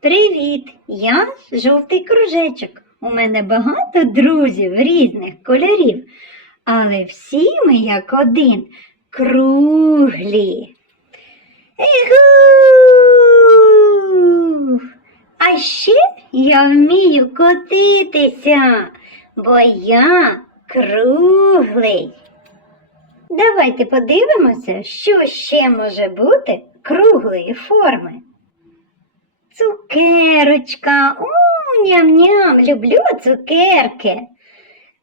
Привіт! Я жовтий кружечок. У мене багато друзів різних кольорів, але всі ми як один круглі. Егу! А ще я вмію котитися, бо я круглий. Давайте подивимося, що ще може бути круглої форми. Цукерочка, о, ням-ням, люблю цукерки.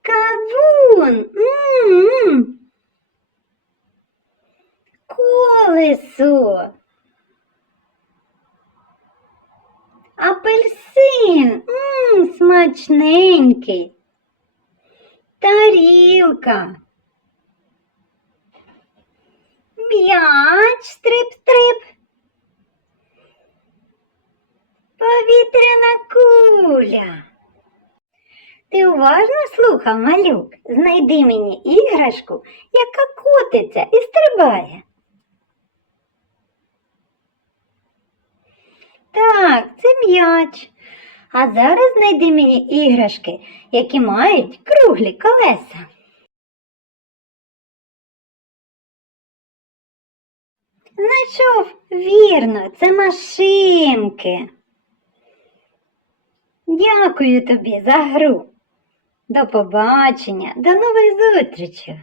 Кавун, м-м. Колесо. Апельсин, м, смачненький. Тарілка. М'яч, стрип-стрип. Повітряна куля. Ти уважно слухав, малюк? Знайди мені іграшку, яка котиться і стрибає. Так, це м'яч. А зараз знайди мені іграшки, які мають круглі колеса. Знайшов, вірно, це машинки. Дякую тобі за гру. До побачення, до нових зустрічей.